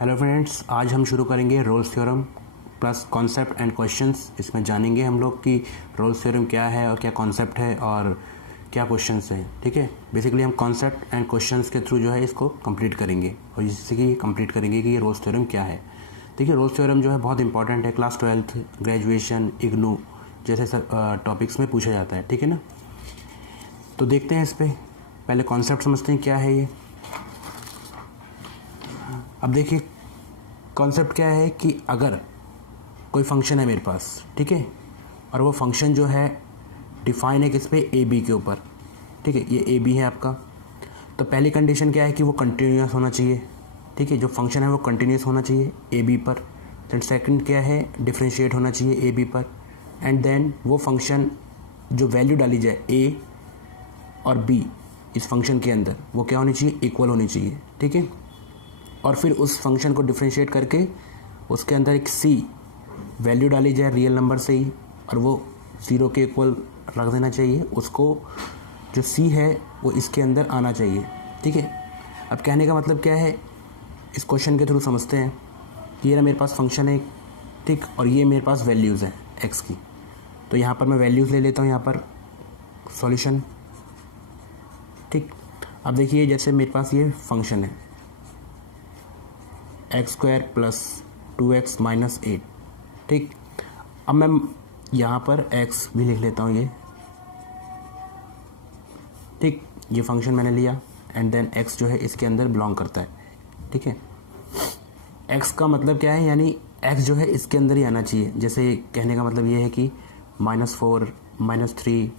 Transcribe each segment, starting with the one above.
Hello friends, आज हम शुरू करेंगे Rolle's theorem plus concept and questions. इसमें जानेंगे हम लोग कि रोल्स थ्योरम क्या है और क्या कॉन्सेप्ट है और क्या क्वेश्चंस हैं। ठीक है, बेसिकली हम कॉन्सेप्ट एंड क्वेश्चंस के थ्रू जो है इसको कंप्लीट करेंगे और जिससे कि कंप्लीट करेंगे कि ये रोल्स थ्योरम क्या है। देखिए, रोल्स थ्योरम जो है बहुत इंपॉर्टेंट है, क्लास 12th, ग्रेजुएशन, इग्नू जैसे टॉपिक्स में पूछा जाता है। ठीक है ना, तो देखते हैं इस पर। पहले कॉन्सेप्ट समझते हैं क्या है ये। अब देखिए, कॉन्सेप्ट क्या है कि अगर कोई फंक्शन है मेरे पास, ठीक है, और वो फंक्शन जो है डिफाइन है किस पे, ए बी के ऊपर। ठीक है, ये ए बी है आपका। तो पहली कंडीशन क्या है कि वो कंटिन्यूस होना चाहिए। ठीक है, जो फंक्शन है वो कंटिन्यूस होना चाहिए ए बी पर। देन सेकंड क्या है, डिफरेंशिएट होना चाहिए ए बी पर। एंड देन वो फंक्शन जो वैल्यू डाली जाए ए और बी इस फंक्शन के अंदर, वो क्या होनी चाहिए, इक्वल होनी चाहिए। ठीक है, और फिर उस फंक्शन को डिफरेंशिएट करके उसके अंदर एक सी वैल्यू डाली जाए रियल नंबर से ही, और वो 0 के इक्वल रख देना चाहिए। उसको जो सी है वो इसके अंदर आना चाहिए। ठीक है, अब कहने का मतलब क्या है, इस क्वेश्चन के थ्रू समझते हैं। ये रहा मेरे पास फंक्शन है, ठीक, और ये मेरे पास वैल्यूज़ हैं एक्स की। तो यहाँ पर मैं वैल्यूज़ ले लेता हूँ, यहाँ पर सॉल्यूशन। ठीक, अब देखिए, जैसे मेरे पास ये फंक्शन है x² प्लस 2x माइनस 8। ठीक, अब मैं यहाँ पर x भी लिख लेता हूँ ये। ठीक, ये फंक्शन मैंने लिया एंड देन x जो है इसके अंदर बिलोंग करता है। ठीक है, x का मतलब क्या है, यानी x जो है इसके अंदर ही आना चाहिए। जैसे कहने का मतलब ये है कि -4, -3,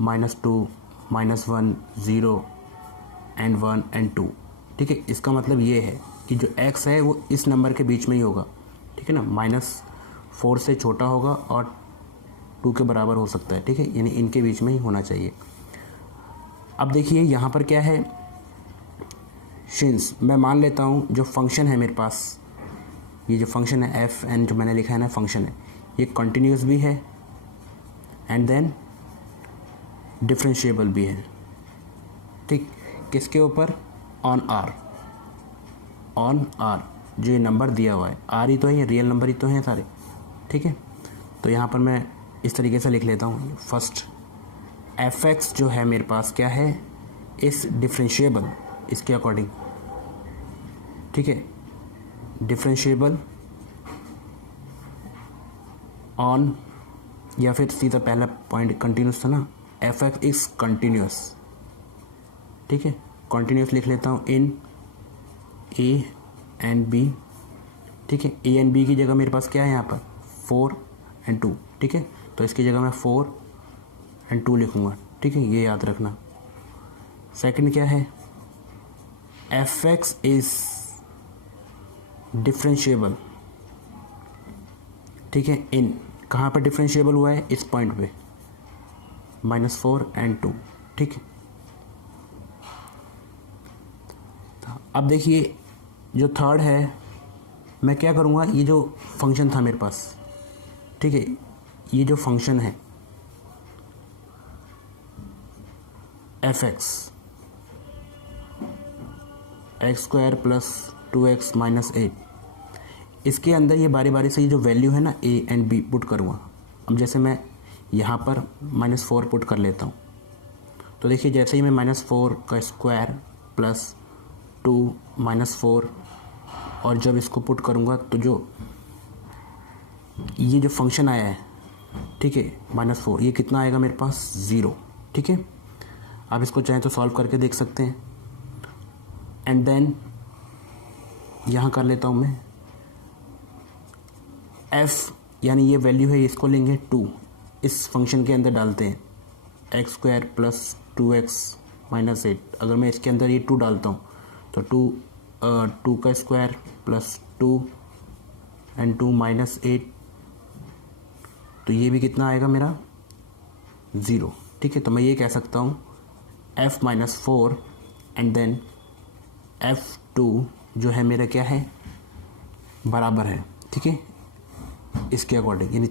-2, -1, 0 एंड 1 एंड 2। ठीक है, इसका मतलब ये है कि जो x है वो इस नंबर के बीच में ही होगा। ठीक है ना, -4 से छोटा होगा और 2 के बराबर हो सकता है। ठीक है, यानी इनके बीच में ही होना चाहिए। अब देखिए, यहाँ पर क्या है, सिंस मैं मान लेता हूँ जो फंक्शन है मेरे पास, ये जो फंक्शन है एफ एन जो मैंने लिखा है ना, फंक्शन है, ये कंटिन्यूस भी है एंड देन डिफरेंशिएबल भी है। ठीक, किसके ऊपर, ऑन आर जो ये नंबर दिया हुआ है, आर ही तो है, ये रियल नंबर ही तो हैं सारे। ठीक है, तो यहाँ पर मैं इस तरीके से लिख लेता हूँ। फर्स्ट एफ एक्स जो है मेरे पास क्या है, इस डिफरेंशिएबल इसके अकॉर्डिंग। ठीक है, डिफरेंशिएबल ऑन, या फिर सीधा पहला पॉइंट कंटिन्यूस था ना, एफ एक्स इज कंटिन्यूस। ठीक है, कंटिन्यूस लिख लेता हूँ इन ए एंड बी। ठीक है, ए एंड बी की जगह मेरे पास क्या है यहाँ पर, 4 एंड 2। ठीक है, तो इसकी जगह मैं 4 एंड 2 लिखूँगा। ठीक है, ये याद रखना। सेकंड क्या है, एफ एक्स इज डिफरेंशिएबल। ठीक है, इन कहाँ पर डिफरेंशिएबल हुआ है, इस पॉइंट पे, -4 एंड 2। ठीक है, अब देखिए जो थर्ड है, मैं क्या करूँगा, ये जो फंक्शन था मेरे पास, ठीक है, ये जो फंक्शन है F x, x² plus 2x minus 8, इसके अंदर ये बारी बारी से ये जो वैल्यू है ना a एंड b पुट करूँगा। अब जैसे मैं यहाँ पर -4 पुट कर लेता हूँ, तो देखिए जैसे ही मैं -4 का स्क्वायर प्लस 2 -4, और जब इसको पुट करूँगा तो जो ये जो फंक्शन आया है, ठीक है, -4, ये कितना आएगा मेरे पास, 0। ठीक है, आप इसको चाहें तो सॉल्व करके देख सकते हैं। एंड देन यहाँ कर लेता हूँ मैं f, यानी ये वैल्यू है, इसको लेंगे 2, इस फंक्शन के अंदर डालते हैं, x² प्लस 2x माइनस 8। अगर मैं इसके अंदर ये 2 डालता हूँ तो 2 का स्क्वायर प्लस 2 एंड 2 -8, तो ये भी कितना आएगा मेरा, 0। ठीक है, तो मैं ये कह सकता हूँ f-4 एंड देन f2 जो है मेरा क्या है, बराबर है। ठीक है, इसके अकॉर्डिंग, यानी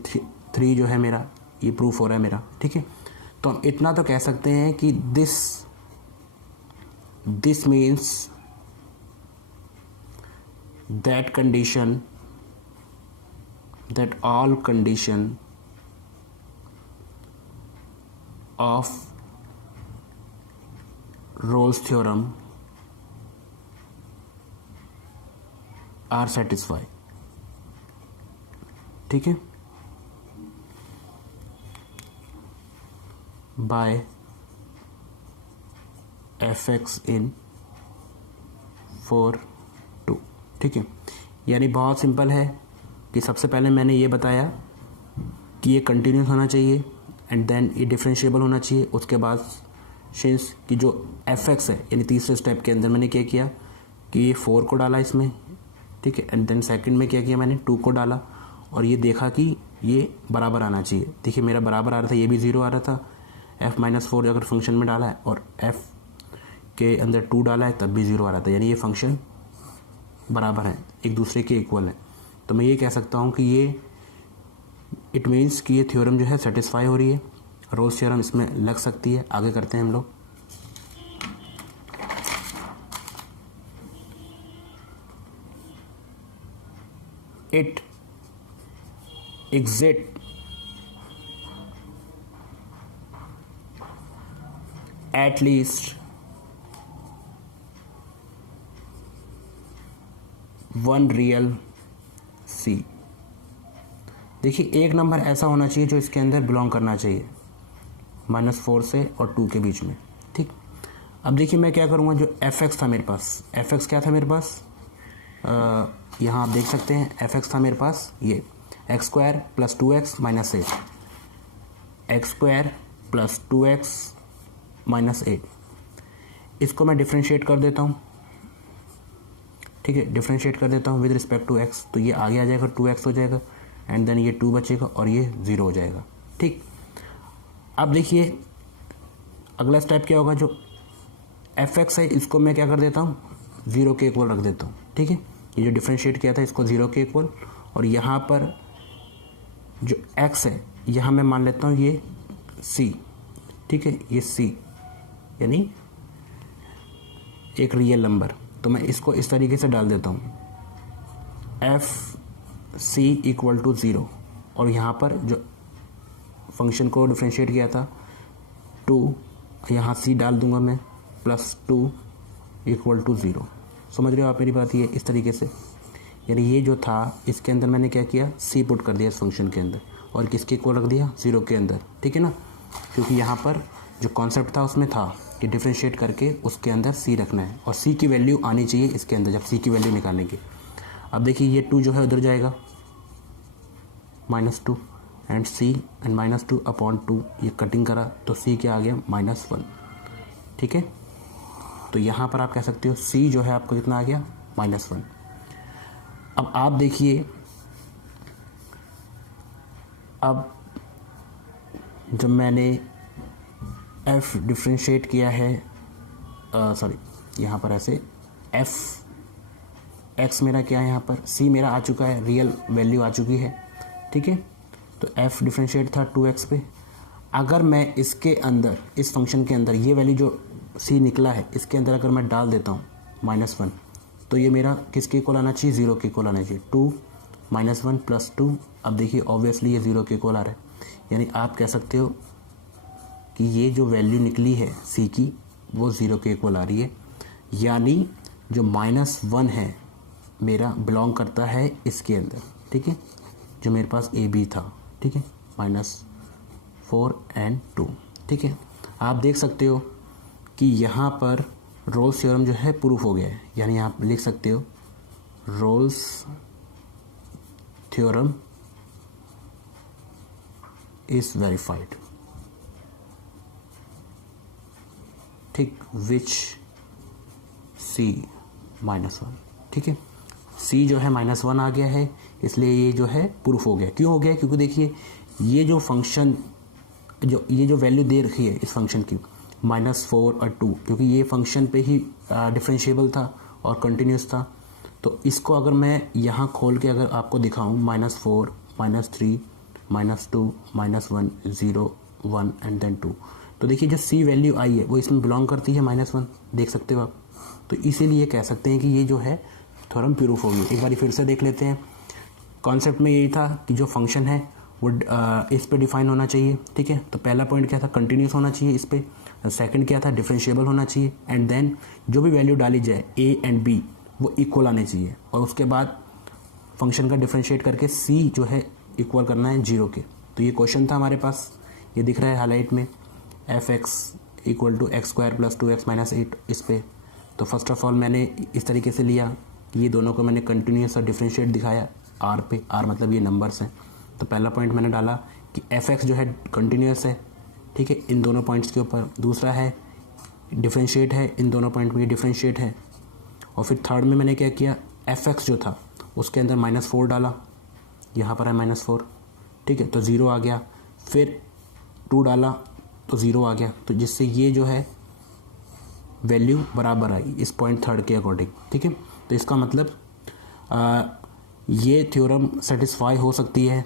3 जो है मेरा, ये प्रूफ हो रहा है मेरा। ठीक है, तो हम इतना तो कह सकते हैं कि this means that condition, that all condition of Rolle's theorem are satisfied. ठीक है, by fx in 4 2. ठीक है, यानी बहुत सिंपल है कि सबसे पहले मैंने ये बताया कि ये कंटिन्यूस होना चाहिए एंड देन ये डिफरेंशिएबल होना चाहिए. उसके बाद सिंस कि जो fx है यानी तीसरे स्टेप के अंदर मैंने क्या किया कि ये 4 को डाला इसमें. ठीक है, एंड देन सेकंड में क्या किया मैंने 2 को डाला और ये देखा कि ये बराबर आना चाहिए. देखिए मेरा बराबर आ रहा था, ये भी 0 आ रहा था. f-4 अगर फंक्शन में डाला है और f के अंदर 2 डाला है तब भी 0 आ रहा था, यानी ये फंक्शन बराबर है, एक दूसरे के इक्वल है. तो मैं ये कह सकता हूँ कि ये इट मीन्स कि ये थ्योरम जो है सेटिस्फाई हो रही है. रोल्स थ्योरम इसमें लग सकती है. आगे करते हैं हम लोग. It exit at least one real C. देखिए एक नंबर ऐसा होना चाहिए जो इसके अंदर बिलोंग करना चाहिए -4 से और 2 के बीच में. ठीक, अब देखिए मैं क्या करूँगा, जो fx था मेरे पास, fx क्या था मेरे पास, यहाँ आप देख सकते हैं fx था मेरे पास ये x² + 2x - 8, x² + 2x -8. इसको मैं डिफ्रेंशिएट कर देता हूँ. ठीक है, डिफ्रेंशिएट कर देता हूँ विद रिस्पेक्ट टू x. तो ये आगे आ जाएगा 2x हो जाएगा एंड देन ये 2 बचेगा और ये 0 हो जाएगा. ठीक, अब देखिए अगला स्टेप क्या होगा, जो fx है इसको मैं क्या कर देता हूँ 0 के इक्वल रख देता हूँ. ठीक है, ये जो डिफ्रेंशिएट किया था इसको 0 के इक्वल, और यहाँ पर जो x है यहाँ मैं मान लेता हूँ ये c. ठीक है, ये c यानी एक रियल नंबर. तो मैं इसको इस तरीके से डाल देता हूँ f(c) = 0 और यहाँ पर जो फंक्शन को डिफ्रेंशिएट किया था 2, यहाँ c डाल दूंगा मैं +2 = 0. समझ रहे हो आप मेरी बात, ये इस तरीके से. यानी ये जो था इसके अंदर मैंने क्या किया, c पुट कर दिया इस फंक्शन के अंदर और किसके इक्वल रख दिया 0 के अंदर. ठीक है ना, क्योंकि यहाँ पर जो कॉन्सेप्ट था उसमें था कि डिफ्रेंशिएट करके उसके अंदर c रखना है और c की वैल्यू आनी चाहिए इसके अंदर जब c की वैल्यू निकालेंगे. अब देखिए ये 2 जो है उधर जाएगा -2 एंड c एंड -2/2 ये कटिंग करा तो c क्या आ गया -1. ठीक है, तो यहाँ पर आप कह सकते हो c जो है आपको कितना आ गया -1. अब आप देखिए, अब जब मैंने f डिफ्रेंशिएट किया है, सॉरी यहाँ पर ऐसे f(x) मेरा क्या है, यहाँ पर c मेरा आ चुका है, रियल वैल्यू आ चुकी है. ठीक है, तो f डिफ्रेंशिएट था 2x पे. अगर मैं इसके अंदर इस फंक्शन के अंदर ये वैल्यू जो c निकला है इसके अंदर अगर मैं डाल देता हूँ -1, तो ये मेरा किसके इक्वल आना चाहिए, 0 के इक्वल आना चाहिए. 2 -1 + 2. अब देखिए ऑब्वियसली ये 0 के इक्वल आ रहा है, यानी आप कह सकते हो कि ये जो वैल्यू निकली है c की वो 0 के इक्वल आ रही है. यानी जो -1 है मेरा बिलोंग करता है इसके अंदर. ठीक है, जो मेरे पास ए बी था. ठीक है, -4 एंड 2. ठीक है, आप देख सकते हो कि यहाँ पर रोल्स थ्योरम जो है प्रूफ हो गया है. यानी आप लिख सकते हो रोल्स थ्योरम इज वेरीफाइड. ठीक, विच c -1. ठीक है, c जो है -1 आ गया है, इसलिए ये जो है प्रूफ हो गया. क्यों हो गया, क्योंकि देखिए ये जो फंक्शन ये जो वैल्यू दे रखी है इस फंक्शन की -4 और 2, क्योंकि ये फंक्शन पे ही डिफरेंशिएबल था और कंटिन्यूस था. तो इसको अगर मैं यहाँ खोल के अगर आपको दिखाऊँ -4 -3 -2 -1 0 1 एंड देन 2, तो देखिए जो c वैल्यू आई है वो इसमें बिलोंग करती है -1. देख सकते हो आप. तो इसीलिए कह सकते हैं कि ये जो है थ्योरम प्रूफ होगी। एक बार फिर से देख लेते हैं। कॉन्सेप्ट में यही था कि जो फंक्शन है वो इस पे डिफाइन होना चाहिए, ठीक है। तो पहला पॉइंट क्या था, कंटिन्यूस होना चाहिए इस पे। सेकंड क्या था, डिफरेंशिएबल होना चाहिए। एंड देन जो भी वैल्यू डाली जाए a एंड b वो इक्वल आने चाहिए, और उसके बाद फंक्शन का डिफरेंशिएट करके c जो है इक्वल करना है 0 के। तो ये क्वेश्चन था हमारे पास, ये दिख रहा है हाईलाइट में, f(x) equal to x² plus 2x minus 8 इस पे। तो फर्स्ट ऑफ ऑल मैंने इस तरीके से लिया कि ये दोनों को मैंने कंटिन्यूस और डिफरेंशिएट दिखाया r पे, r मतलब ये नंबर्स हैं। तो पहला पॉइंट मैंने डाला कि f(x) जो है कंटिन्यूस है, ठीक है, इन दोनों पॉइंट्स के ऊपर। दूसरा है डिफरेंशिएट है, इन दोनों पॉइंट में डिफरेंशिएट है। और फिर थर्ड में मैंने क्या किया, f(x) जो था उसके अंदर -4 डाला, यहाँ पर है -4, ठीक है, तो 0 आ गया। फिर 2 डाला तो 0 आ गया, तो जिससे ये जो है वैल्यू बराबर आई इस पॉइंट थर्ड के अकॉर्डिंग, ठीक है। तो इसका मतलब ये थ्योरम सेटिस्फाई हो सकती है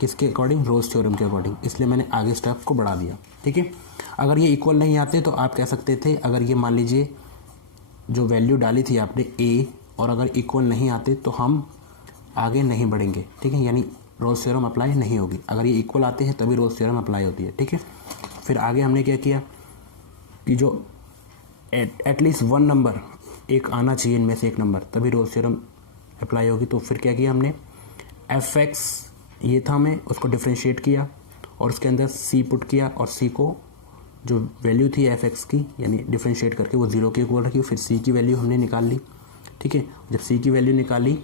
किसके अकॉर्डिंग, रोल्स थ्योरम के अकॉर्डिंग, इसलिए मैंने आगे स्टेप को बढ़ा दिया, ठीक है। अगर ये इक्वल नहीं आते तो आप कह सकते थे, अगर ये मान लीजिए जो वैल्यू डाली थी आपने a, और अगर इक्वल नहीं आते तो हम आगे नहीं बढ़ेंगे, ठीक है, यानी रोल्स थ्योरम अप्लाई नहीं होगी। अगर ये इक्वल आते हैं तभी रोल्स थ्योरम अप्लाई होती है, ठीक है। फिर आगे हमने क्या किया कि जो एटलीस्ट वन नंबर एक आना चाहिए, इनमें से एक नंबर, तभी रोल्स थ्योरम अप्लाई होगी। तो फिर क्या किया हमने, f(x) ये था, हमें उसको डिफरेंशिएट किया और उसके अंदर c पुट किया, और c को जो वैल्यू थी f(x) की, यानी डिफरेंशिएट करके वो 0 के इक्वल रखी। फिर c की वैल्यू हमने निकाल ली, ठीक है। जब c की वैल्यू निकाली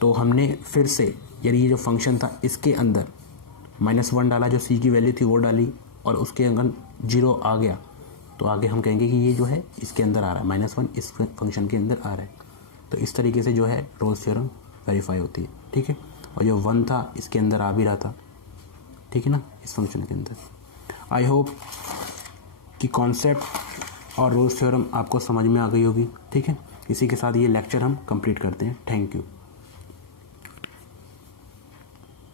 तो हमने फिर से, यानी ये जो फंक्शन था इसके अंदर -1 डाला, जो c की वैल्यू थी वो डाली, और उसके अंदर 0 आ गया, तो आगे हम कहेंगे कि ये जो है इसके अंदर आ रहा है, -1 इस फंक्शन के अंदर आ रहा है। तो इस तरीके से जो है रोल्स थ्योरम वेरीफाई होती है, ठीक है। और जो 1 था इसके अंदर आ भी रहा था, ठीक है ना, इस फंक्शन के अंदर। आई होप कि कॉन्सेप्ट और रोल्स थ्योरम आपको समझ में आ गई होगी, ठीक है। इसी के साथ ये लेक्चर हम कंप्लीट करते हैं। Thank you.